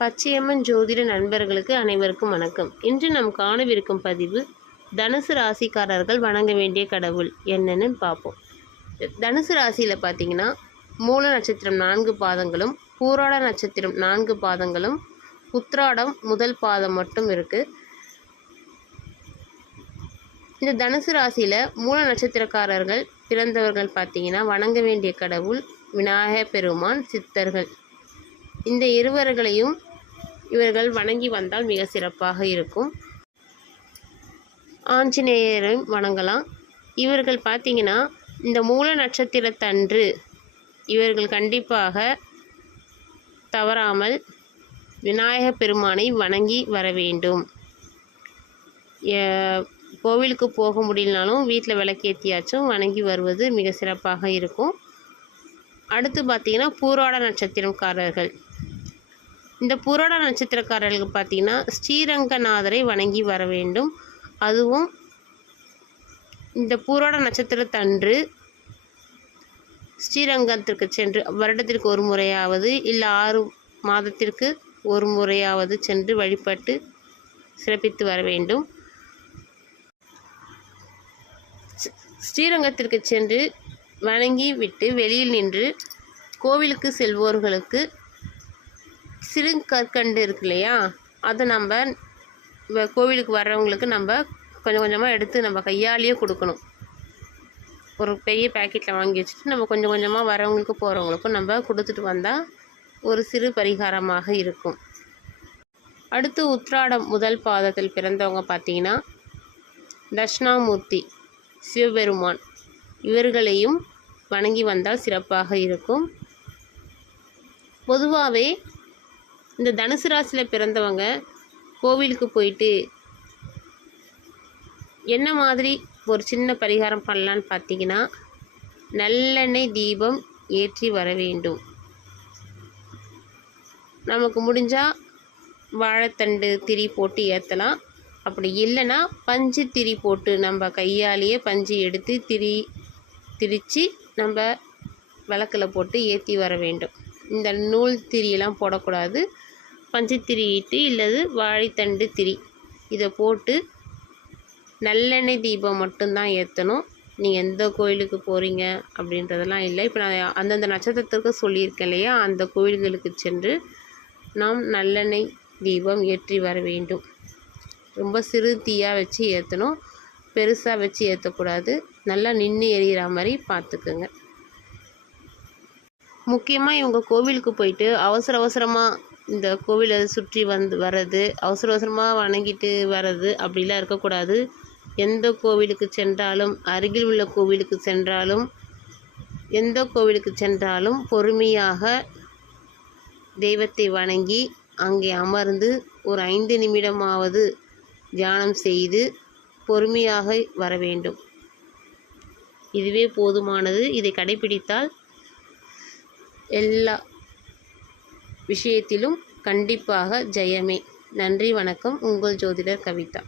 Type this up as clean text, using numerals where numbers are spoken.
பச்சையம்மன் ஜோதிட நண்பர்களுக்கு அனைவருக்கும் வணக்கம். இன்று நாம் காணவிருக்கும் பதிவு தனுசு ராசிக்காரர்கள் வணங்க வேண்டிய கடவுள் என்னன்னு பார்ப்போம். தனுசு ராசியில் பார்த்தீங்கன்னா மூல நட்சத்திரம் 4 பாதங்களும், பூராட நட்சத்திரம் 4 பாதங்களும், உத்திராடம் முதல் பாதம் மட்டும் இருக்குது. இந்த தனுசு ராசியில் மூல நட்சத்திரக்காரர்கள் பிறந்தவர்கள் பார்த்தீங்கன்னா வணங்க வேண்டிய கடவுள் விநாயகப் பெருமான், சித்தர்கள். இந்த இருவர்களையும் இவர்கள் வணங்கி வந்தால் மிக சிறப்பாக இருக்கும். ஆஞ்சநேயரையும் வணங்கலாம். இவர்கள் பார்த்தீங்கன்னா இந்த மூல நட்சத்திரத்தன்று இவர்கள் கண்டிப்பாக தவறாமல் விநாயகப் பெருமானை வணங்கி வர வேண்டும். கோவிலுக்கு போக முடியலனாலும் வீட்டில் விளக்கேற்றியாச்சும் வணங்கி வருவது மிக சிறப்பாக இருக்கும். அடுத்து பார்த்திங்கன்னா பூராட நட்சத்திரக்காரர்கள். இந்த பூராட நட்சத்திரக்காரர்களுக்கு பார்த்திங்கன்னா ஸ்ரீரங்கநாதரை வணங்கி வர வேண்டும். அதுவும் இந்த பூராட நட்சத்திரத்தன்று ஸ்ரீரங்கத்திற்கு சென்று வருடத்திற்கு ஒரு முறையாவது இல்லை 6 மாதத்திற்கு ஒரு முறையாவது சென்று வழிபட்டு சிறப்பித்து வர வேண்டும். ஸ்ரீரங்கத்திற்கு சென்று வணங்கி விட்டு வெளியில் நின்று கோவிலுக்கு செல்வோர்களுக்கு சிறு கற்கண்டு இருக்கு இல்லையா, அதை நம்ம கோவிலுக்கு வர்றவங்களுக்கு நம்ம கொஞ்சம் கொஞ்சமாக எடுத்து நம்ம கையாலேயே கொடுக்கணும். ஒரு பெரிய பேக்கெட்டில் வாங்கி வச்சுட்டு நம்ம கொஞ்சம் கொஞ்சமாக வரவங்களுக்கு போகிறவங்களுக்கும் நம்ம கொடுத்துட்டு வந்தால் ஒரு சிறு பரிகாரமாக இருக்கும். அடுத்து உத்திராடம் முதல் பாதத்தில் பிறந்தவங்க பார்த்திங்கன்னா தட்சிணாமூர்த்தி சிவபெருமான், இவர்களையும் வணங்கி வந்தால் சிறப்பாக இருக்கும். பொதுவாகவே இந்த தனுசு ராசியில் பிறந்தவங்க கோவிலுக்கு போயிட்டு என்ன மாதிரி ஒரு சின்ன பரிகாரம் பண்ணலான்னு பார்த்தீங்கன்னா நல்லெண்ணெய் தீபம் ஏற்றி வர வேண்டும். நமக்கு முடிஞ்சால் வாழைத்தண்டு திரி போட்டு ஏற்றலாம். அப்படி இல்லைன்னா பஞ்சு திரி போட்டு நம்ம கையாலேயே பஞ்சு எடுத்து திரித்து நம்ம விளக்கில் போட்டு ஏற்றி வர வேண்டும். இந்த நூல் திரியெல்லாம் போடக்கூடாது. பஞ்சு திரியிட்டு இல்லது வாழைத்தண்டு திரி இதை போட்டு நல்லெண்ணெய் தீபம் மட்டும்தான் ஏற்றணும். நீங்கள் எந்த கோயிலுக்கு போகிறீங்க அப்படின்றதெல்லாம் இல்லை. இப்போ நான் அந்தந்த நட்சத்திரத்திற்கு சொல்லியிருக்கேன் இல்லையா, அந்த கோயில்களுக்கு சென்று நாம் நல்லெண்ணெய் தீபம் ஏற்றி வர வேண்டும். ரொம்ப சிறு தீயாக வச்சு ஏற்றணும், பெருசாக வச்சு ஏற்றக்கூடாது. நல்லா நின்று எரியிற மாதிரி பார்த்துக்குங்க. முக்கியமாக இவங்க கோவிலுக்கு போயிட்டு அவசரமாக இந்த கோவிலை சுற்றி வர்றது, அவசரமாக வணங்கிட்டு வர்றது அப்படிலாம் இருக்கக்கூடாது. எந்த கோவிலுக்கு சென்றாலும், அருகில் உள்ள கோவிலுக்கு சென்றாலும், எந்த கோவிலுக்கு சென்றாலும் பொறுமையாக தெய்வத்தை வணங்கி அங்கே அமர்ந்து ஒரு 5 நிமிடமாவது தியானம் செய்து பொறுமையாக வர வேண்டும். இதுவே போதுமானது. இதை கடைபிடித்தால் எல்லா விஷயத்திலும் கண்டிப்பாக ஜெயமே. நன்றி, வணக்கம். உங்கள் ஜோதிடர் கவிதா.